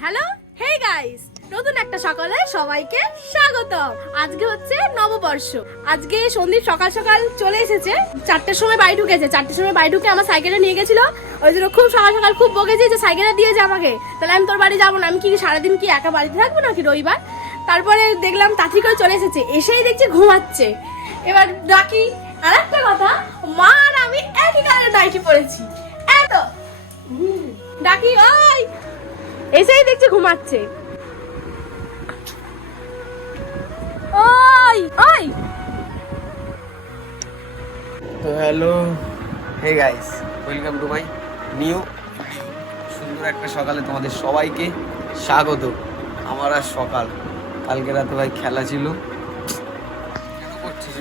Hello hey guys নতুন একটা সকালে সবাইকে স্বাগতম। আজকে হচ্ছে নববর্ষ। আজকে সন্দীপ সকাল সকাল চলে এসেছে। চারটের সময় বাড়ি ঢুকেছে। চারটের সময় বাড়ি ঢুকে আমার সাইকেলে নিয়ে গেছিল। ওই জন্য খুব সকাল সকাল খুব বকেছে যে সাইকেলে দিয়ে যা আমাকে। তাহলে আমি তোর বাড়ি যাব না। আমি কি সারাদিন কি একা বাড়িতে থাকব নাকি রবিবার? তারপরে দেখলাম তাড়াতাড়ি করে চলে এসেছে। এসেই দেখছি ঘুমাচ্ছে। এবার ডাকি। আর একটা কথা, মা আর আমি একই কালারের নাইটি পরেছি এত। ডাকি, ওই! এসেই দেখছি ঘুমাচ্ছে। ওই ওই! তো hello, hey guys, welcome to my new সুন্দর একটা সকালে তোমাদের সবাইকে স্বাগত। আমার আর সকাল। কালকে রাতে ভাই খেলা ছিল। কেন করছিস?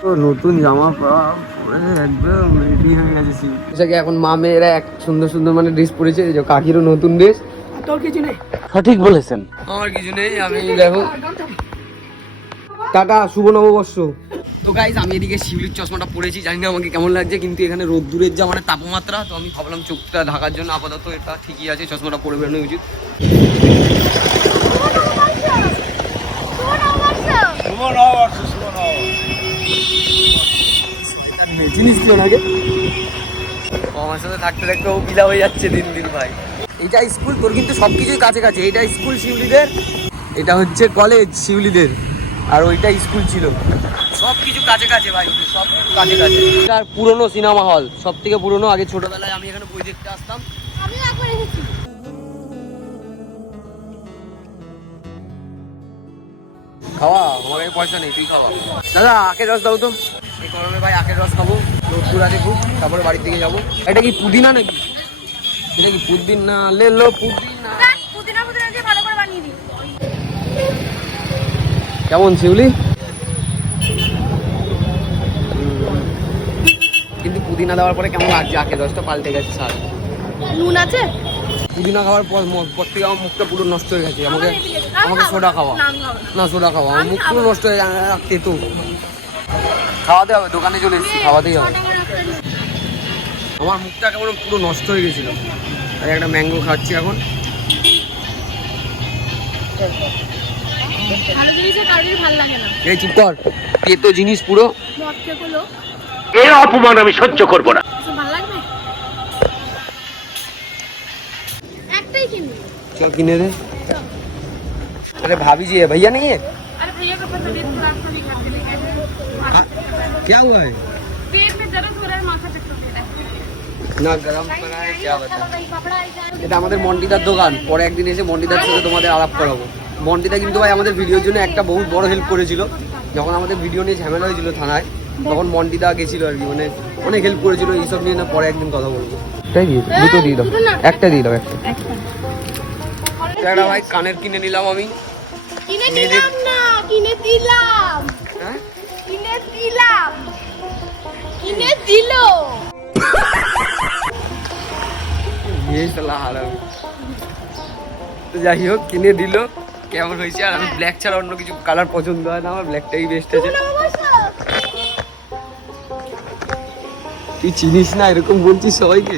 তো নতুন জামা পরে একদম রেডি হয়ে গেছে সেটাকে এখন মা মেয়েরা এক সুন্দর সুন্দর মানে ড্রেস পরেছে যে কাকিরও নতুন ড্রেস তোর কিছু নেই? সঠিক বলেছেন। আমার কিছু নেই আমি দেখো। টাটা শুভ নববর্ষ। তো গাইজ আমি এদিকে শিউলির চশমাটা পরেছি জানি না আমাকে কেমন লাগছে কিন্তু এখানে রোদ্দুরের যা মানে তাপমাত্রা তো আমি ভাবলাম চোখটা ঢাকার জন্য আপাতত এটা ঠিকই আছে চশমাটা পরে বেরোনো উচিত। জিনিস দিও না আগে ও আমার সাথে থাকতে থাকতে ও বিলা হয়ে যাচ্ছে দিন দিন ভাই। এটা স্কুল তোর কিন্তু সব কিছুই কাছে কাছে এটা স্কুল শিউলিদের এটা হচ্ছে কলেজ শিউলিদের আর ওইটা স্কুল ছিল। সব কিছু কাছে কাছে ভাই সব কিছু কাছে কাছে এটার পুরনো সিনেমা হল সব থেকে পুরনো আগে ছোটবেলায় আমি এখানে বই দেখতে আসতাম। আমি একবার এসেছি। খাওয়া? আমার কাছে পয়সা নেই তুই খাওয়া। দাদা আখের রস দাও তো। এই গরমে ভাই আখের রস খাব রোদ্দুর আছে খুব তারপরে বাড়ির দিকে যাব। এটা কি পুদিনা নাকি? এটা কি পুদিন? না লে লো পুদিনা। পুদিনা পুদিনা দিয়ে ভালো করে বানিয়ে দিই। কেমন শিউলি? কিন্তু পুদিনা দেওয়ার পরে কেমন লাগছে? আখের রসটা পাল্টে গেছে স্যার। নুন আছে? পুদিনা খাওয়ার পর পর থেকে আমার মুখটা পুরো নষ্ট হয়ে গেছে। আমাকে আমাকে সোডা খাওয়া। না, সোডা খাওয়া। আমার মুখ পুরো নষ্ট হয়ে যাচ্ছে তো খাওয়াতে হবে দোকানে চলে এসেছি খাওয়াতেই হবে ছটা করে একটা নুন। আমার মুখটা কেমন পুরো নষ্ট হয়ে গেছিল তাই একটা ম্যাঙ্গো খাচ্ছি এখন ভালো জিনিসে কারোরই ভালো লাগে না এই চুপ কর তেতো জিনিস পুরো মদ খেয়ে করলো এর অপমান আমি সহ্য করব না কিছু ভালো লাগবে একটাই কিনি চল কিনে দে अरे भाभी जी है भैया नहीं है क्या हुआ है पेट में दर्द हो रहा है माथा चक्कर दे रहा है ना गरम करा है क्या बता दही पापड़ा ऐसा এটা আমাদের মন্ডিদার দোকান পরে একদিন এসে মন্ডিদার সাথে তোমাদের আলাপ করাবো মন্ডিদা কিন্তু ভাই আমাদের ভিডিওর জন্য একটা বহুত বড় হেল্প করেছিল যখন আমাদের ভিডিও নিয়ে ঝামেলা হয়েছিল থানায় তখন মন্ডিদা গেছিল আর কি মানে অনেক হেল্প করেছিল এইসব নিয়ে না পরে একদিন কথা বলবো একটাই দিয়ে দাও দুটো দিয়ে দাও দুটো না। একটা দিয়ে দাও একটা একটা ভাই কানের কিনে নিলাম আমি কিনে মেয়েদের- দিলাম না কিনে দিলাম হ্যাঁ কিনে দিলাম কিনে দিলো তো যাই হোক কিনে দিল। কেমন হয়েছে? আর আমি ব্ল্যাক ছাড়া অন্য কিছু কালার পছন্দ হয় না। আমার ব্ল্যাকটাই বেস্ট আছে। তুই চিনিস না? এরকম বলছিস সবাইকে।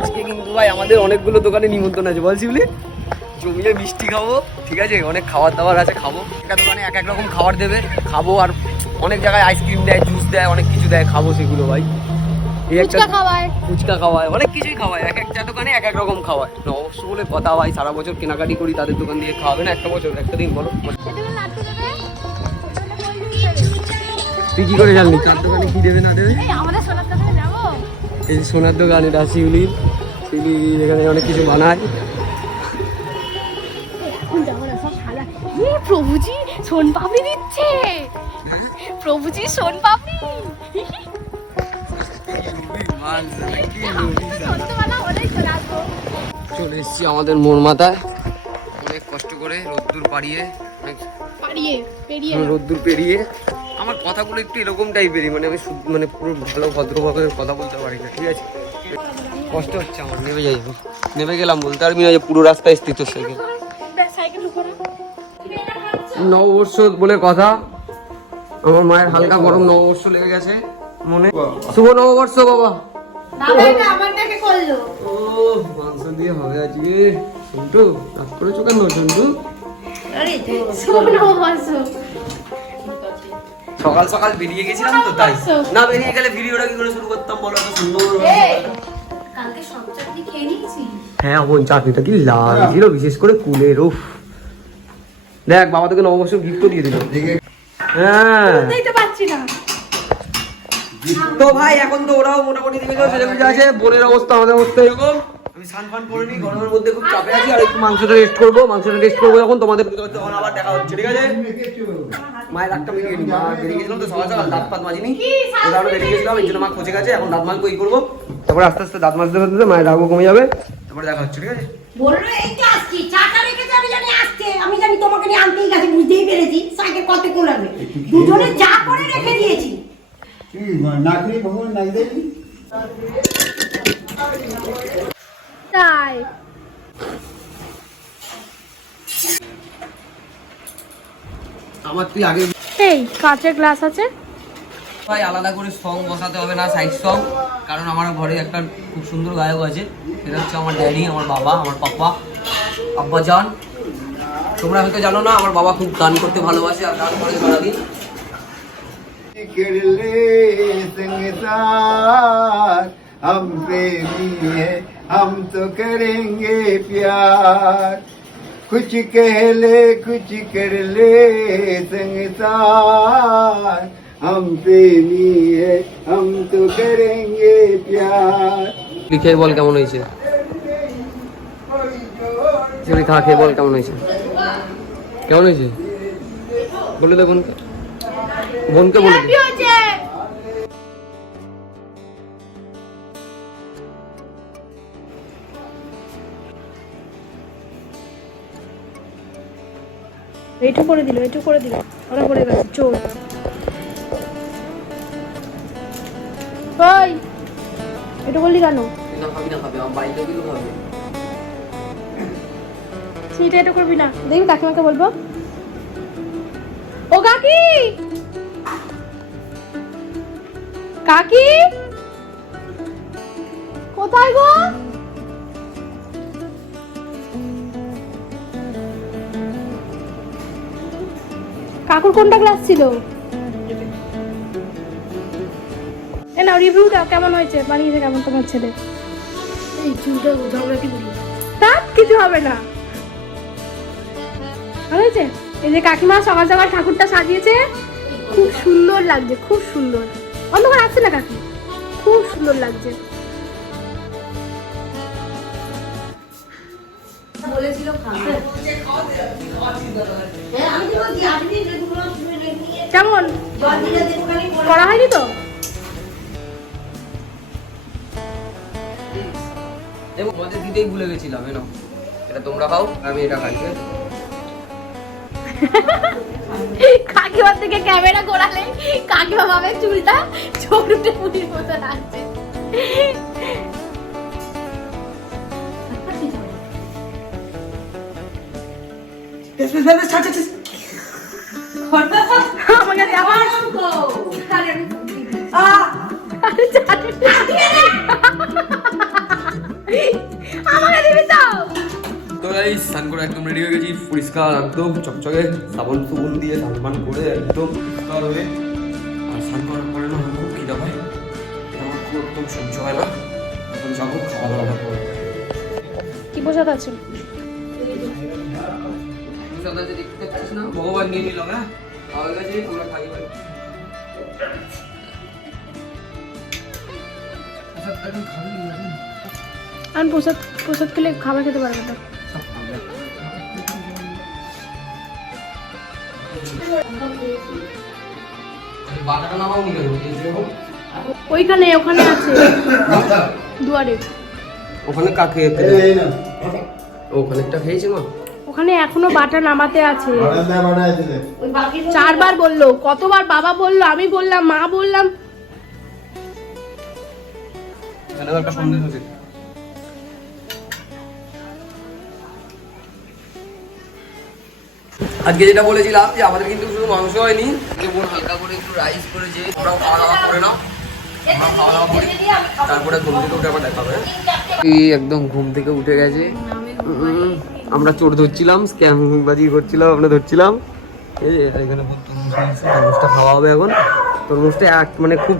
আজকে কিন্তু ভাই আমাদের অনেকগুলো দোকানে নিমন্ত্রণ আছে। বল শিবলি জমিয়ে মিষ্টি খাব। ঠিক আছে অনেক খাবার দাবার আছে খাব। একটা দোকানে এক এক রকম খাবার দেবে খাব আর অনেক জায়গায় আইসক্রিম দেয় জুস দেয় অনেক কিছু দেয় খাব সেগুলো ভাই। ফুচকা খাওয়ায়। অনেক কিছুই খাওয়ায় এক একটা দোকানে এক এক রকম খাওয়ায়। বলে কথা ভাই সারা বছর কেনাকাটি করি তাদের দোকান দিয়ে খাওয়াবে না একটা বছর একটা দিন বলো। তুই কি করে জানলি? তার দোকানে কি দেবে না দেবে? এই সোনার দোকানে যাব। এই সোনার দোকান এটা শিউলির। শিউলি এখানে অনেক কিছু বানায়। এখন যাব না সব সাদা এ প্রভুজি সোন পাপড়ি দিচ্ছে। প্রভুজি সোন পাপড়ি চলে এসেছি আমাদের মোড় মাথায়। অনেক কষ্ট করে রোদ্দুর পাড়িয়ে অনেক পারিয়ে। পেরিয়ে রোদ্দুর পেরিয়ে আমার কথাগুলো একটু এরকম টাইপেরই মানে আমি মানে পুরো ভালো ভদ্রভাবে কথা বলতে পারি না ঠিক আছে? কষ্ট হচ্ছে আমার নেমে যাই নেমে গেলাম বলতে পারবি না যে পুরো রাস্তায় স্থিত সাইকেল নববর্ষ বলে কথা। আমার মায়ের হালকা গরম নববর্ষ লেগে গেছে মনে। শুভ নববর্ষ বাবা। বাবা এটা আমার দেখে করল। ও মাংস দিয়ে হবে আজকে। সন্টু রাত করেছ কেন সন্টু সকাল সকাল বেরিয়ে গেছিলাম তো তাই। না বেরিয়ে গেলে ভিডিওটা কি করে শুরু করতাম বলো এত সুন্দর হ্যাঁ চাকরিটা কি লাগছিল বিশেষ করে কুলের উফ। দেখ বাবা তোকে নববর্ষ গিফটও দিয়ে দিল। হ্যাঁ। তো ভাই এখন তো ওরাও মোটামুটি সেটা বুঝে আছে বোনের অবস্থা আমাদের অবস্থা এরকম। আমি স্নান ফান করে নিই গরমের মধ্যে খুব চাপে আছি আর একটু মাংসটা রেস্ট করব মাংসটা রেস্ট করব যখন তোমাদের তখন আবার দেখা হচ্ছে ঠিক আছে? মায়ের রাগটা মিলিয়ে নি মা বেরিয়ে গেছিলাম তো সকাল সকাল দাঁত পাত মাজিনি। ওটা আমরা বেরিয়ে গেছিলাম এই জন্য মা খোঁজে গেছে এখন দাঁত ই করব? তারপরে আস্তে আস্তে দাঁত মাজতে মাজতে মায়ের রাগও কমে যাবে। তারপরে দেখা হচ্ছে ঠিক আছে? বলল আসছি চাটা রেখে জানি আমি জানি তোমাকে নিয়ে আনতেই গেছে বুঝতেই পেরেছি। সাইকেল কত দুজনে চা করে রেখে দিয়েছি। তাই। আমার তুই আগে এই কাঁচের গ্লাস আছে? ভাই আলাদা করে সং বসাতে হবে না সাইড সং কারণ আমার ঘরে একটা খুব সুন্দর গায়ক আছে সেটা হচ্ছে আমার ড্যাডি আমার বাবা আমার পাপা আব্বা জান তোমরা হয়তো জানো না আমার বাবা খুব গান করতে ভালোবাসে আর গান করে সারাদিন कर ले संसार हम प्रेमी है हम तो करेंगे प्यार कुछ कह ले कुछ कर ले संसार हम प्रेमी है हम तो करेंगे प्यार খেয়ে বল কেমন হয়েছে চুরি খা খেয়ে বল কেমন হয়েছে কেমন হয়েছে বলে দে বোনকে বোনকে বলে দে কি হয়েছে এইটু করে দিল এইটু করে দিল ওরা পড়ে গেছে চোর ওই এটা বললি কেন? না খাবি না খাবি আমার বাড়িতে কিন্তু খাবে। সেটা এটা করবি না? দেখবি কাকিমাকে বলব? ও কাকি! কাকি! কোথায় গো? কাকুর কোনটা ক্লাস ছিল? না রিভিউ দাও কেমন হয়েছে? বানিয়েছে কেমন তোমার ছেলে? এই চুলটা ঝগড়াটি করি তার কিছু হবে না। ভালো হয়েছে? এই যে কাকিমা সকাল সকাল ঠাকুরটা সাজিয়েছে খুব সুন্দর লাগছে খুব সুন্দর। অন্ধকার আসছে না কাকি? খুব সুন্দর লাগছে। বলেছিল হ্যাঁ তো কেমন? করা হয়নি তো? এবং তোমাদের দিতেই ভুলে গেছিলাম এনো এটা তোমরা খাও আমি এটা খাই ঠিক আছে? কাকিমার থেকে ক্যামেরা ঘোরালে কাকিমা ভাবে চুলটা ছোটুটে পুলির মতো লাগছে আমাকে আরে গাইস স্নান করে একদম রেডি হয়ে গেছি। পরিষ্কার একদম চকচকে সাবন সুবন দিয়ে স্নান করে একদম পরিষ্কার হয়ে। আর স্নান করার পরে না আমার খুব খিদা পায়। আমার খুব একদম সহ্য হয় না। এখন যাব খাওয়া দাওয়া করব কি বোঝাতে আছে? দেখতে পাচ্ছিস না? ভগবান নিয়ে নিল হ্যাঁ? আমার কাছে তোমরা খাই আমি প্রসাদ প্রসাদ খেলে খাবার খেতে পারব না ওইখানে ওখানে আছে। দুয়ারে। ওখানে কাকে খেতে ওখানে একটা খেয়েছি মা? ওখানে এখনও বাটা নামাতে আছে। চারবার বলল কতবার বাবা বলল আমি বললাম মা বললাম। একটা সন্দেশ আজকে যেটা বলেছিলাম যে আমাদের কিন্তু শুধু মাংস হয়নি। বোন হালকা করে একটু রাইস করেছে ওরাও খাওয়া দাওয়া করে নাও। আমরা খাওয়া দাওয়া করি তারপরে ঘুম থেকে উঠে আবার দেখাবে। এই একদম ঘুম থেকে উঠে গেছে। আমরা চোর ধরছিলাম করছিলাম আমরা ধরছিলাম। এখানে তরমুজটা খাওয়া হবে এখন। তরমুজটা এক মানে খুব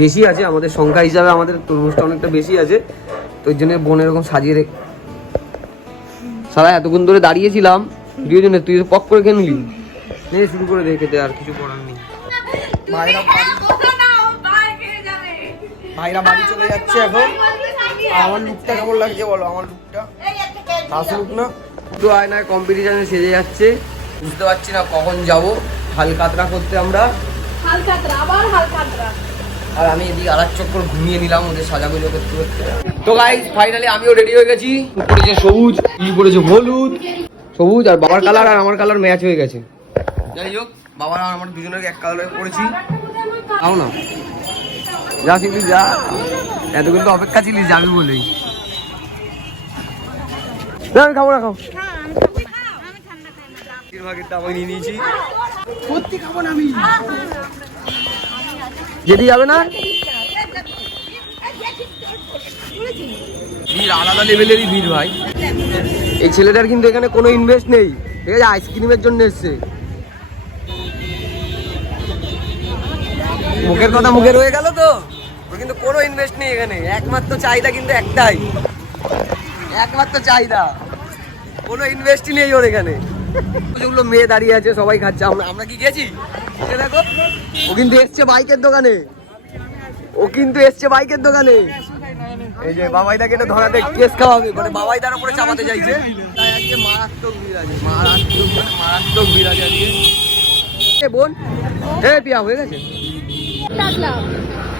বেশি আছে আমাদের সংখ্যা হিসাবে আমাদের তরমুজটা অনেকটা বেশি আছে। তো ওই জন্য বোন এরকম সাজিয়ে রেখ সারা এতক্ষণ ধরে দাঁড়িয়েছিলাম। জন্য তুই পক করে খেয়ে নিলি? নে শুরু করে দে খেতে আর কিছু করার নেই। ভাইরা বাড়ি ভাইরা বাড়ি চলে যাচ্ছে এখন। আমার লুকটা কেমন লাগছে বলো আমার লুকটা? হাসুক না? দুটো আয়নায় কম্পিটিশনে সেজে যাচ্ছে। বুঝতে পারছি না কখন যাব। হালকাতরা করতে আমরা। হালকাতরা আবার হালকাতরা আর আমি এদিকে আর চক্কর ঘুমিয়ে নিলাম ওদের সাজাগুলো করতে করতে। তো গাইস ফাইনালি আমিও রেডি হয়ে গেছি। পড়েছে সবুজ পড়েছে হলুদ। সবুজ আর বাবার কালার আর আমার কালার ম্যাচ হয়ে গেছে। যাই হোক বাবার আর আমার দুজনের এক কালারে পড়েছি। আও না। যা শিখলি যা। এতক্ষণ তো অপেক্ষা ছিলিস যাবি বলেই। না আমি খাব না খাও। নিয়েছি। সত্যি খাব না আমি। যেতে যাবে না এই ছেলেটার কিন্তু এখানে কোনো ইনভেস্ট নেই। ঠিক আছে আইসক্রিমের জন্য মুখের মুখে রয়ে তো। কিন্তু কোনো ইনভেস্ট নেই এখানে। একমাত্র চাহিদা কিন্তু একটাই। একমাত্র চাহিদা। কোনো ইনভেস্টই নেই ওর এখানে। মেয়ে দাঁড়িয়ে আছে, সবাই খাচ্ছে। আমরা আমরা কি গেছি দেখো, ও কিন্তু এসছে বাইকের দোকানে। ও কিন্তু এসছে বাইকের দোকানে। এই যে বাবাইদাকে এটা ধরাতে কেস খাওয়াবে মানে বাবাইদার উপরে চাপাতে চাইছে। তাই আজকে মারাত্মক ভিড় মারাত্মক মানে মারাত্মক ভিড় আছে আজকে বোন পিয়া হয়ে গেছে।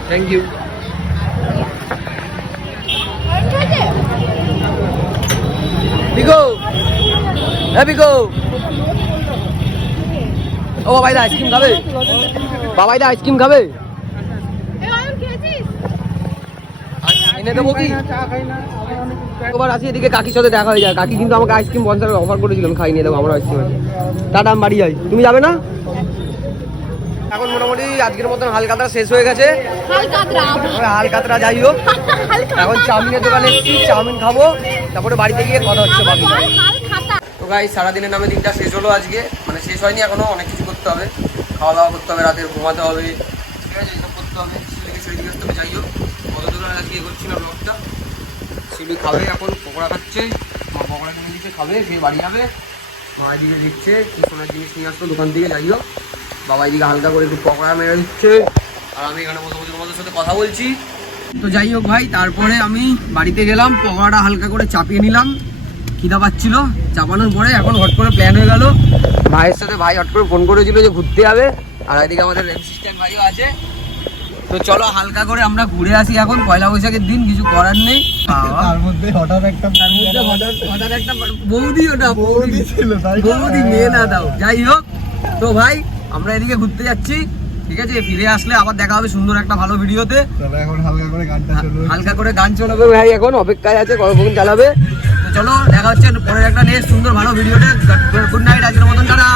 থ্যাংক ইউ বিগো এ বিগো ও বাবাইদা আইসক্রিম খাবে? বাবাইদা আইসক্রিম খাবে? এনে দেবো কি? একবার আসি এদিকে কাকির সাথে দেখা হয়ে যায় কাকি কিন্তু আমাকে আইসক্রিম পঞ্চাশ অফার খাই নিয়ে দেবো আমার আইসক্রিম টাটা আমি বাড়ি যাই। তুমি যাবে না? এখন মোটামুটি আজকের মতন হালকাতা শেষ হয়ে গেছে। হালকাতরা। যাই হোক। এখন চাউমিনের দোকানে এসেছি চাউমিন খাব তারপরে বাড়িতে গিয়ে কথা হচ্ছে বাকি তো গাই সারাদিনের নামে দিনটা শেষ হলো আজকে। মানে শেষ হয়নি এখনও অনেক কিছু করতে হবে। খাওয়া দাওয়া করতে হবে রাতে ঘুমাতে হবে। ঠিক আছে এইসব করতে হবে শিলিকে সেদিকে আসতে হবে যাই হোক আজকে এগোচ্ছি না ব্লগটা। শিলি খাবে এখন, পকোড়া খাচ্ছে। মা পকোড়া কিনে দিচ্ছে, খাবে সে বাড়ি যাবে। মা এদিকে দিচ্ছে কি সোনার জিনিস নিয়ে আসতো দোকান থেকে যাই হোক বাবা এদিকে হালকা করে একটু পকোড়া মেরে দিচ্ছে। আর আমি এখানে বসে বসে তোমাদের সাথে কথা বলছি। তো যাই হোক ভাই, তারপরে আমি বাড়িতে গেলাম, পকোড়াটা হালকা করে চাপিয়ে নিলাম। খিদা পাচ্ছিল। চাপানোর পরে এখন হট করে প্ল্যান হয়ে গেল। ভাইয়ের সাথে ভাই হট করে ফোন করেছিল যে ঘুরতে যাবে। আর এদিকে আমাদের অ্যাসিস্ট্যান্ট ভাইও আছে। তো চলো হালকা করে আমরা ঘুরে আসি এখন পয়লা বৈশাখের দিন কিছু করার নেই। তার মধ্যে হঠাৎ একটা তার মধ্যে হঠাৎ বৌদি ওটা বৌদি ছিল বৌদি মেয়ে না দাও। যাই হোক তো ভাই আমরা এদিকে ঘুরতে যাচ্ছি। ঠিক আছে ফিরে আসলে আবার দেখা হবে সুন্দর একটা ভালো ভিডিওতে। হালকা করে গান চলবে ভাই এখন অপেক্ষায় আছে কখন চালাবে। চলো দেখা হচ্ছে পরের একটা নেক্সট সুন্দর ভালো ভিডিওতে। গুড নাইট আজকের মতন তারা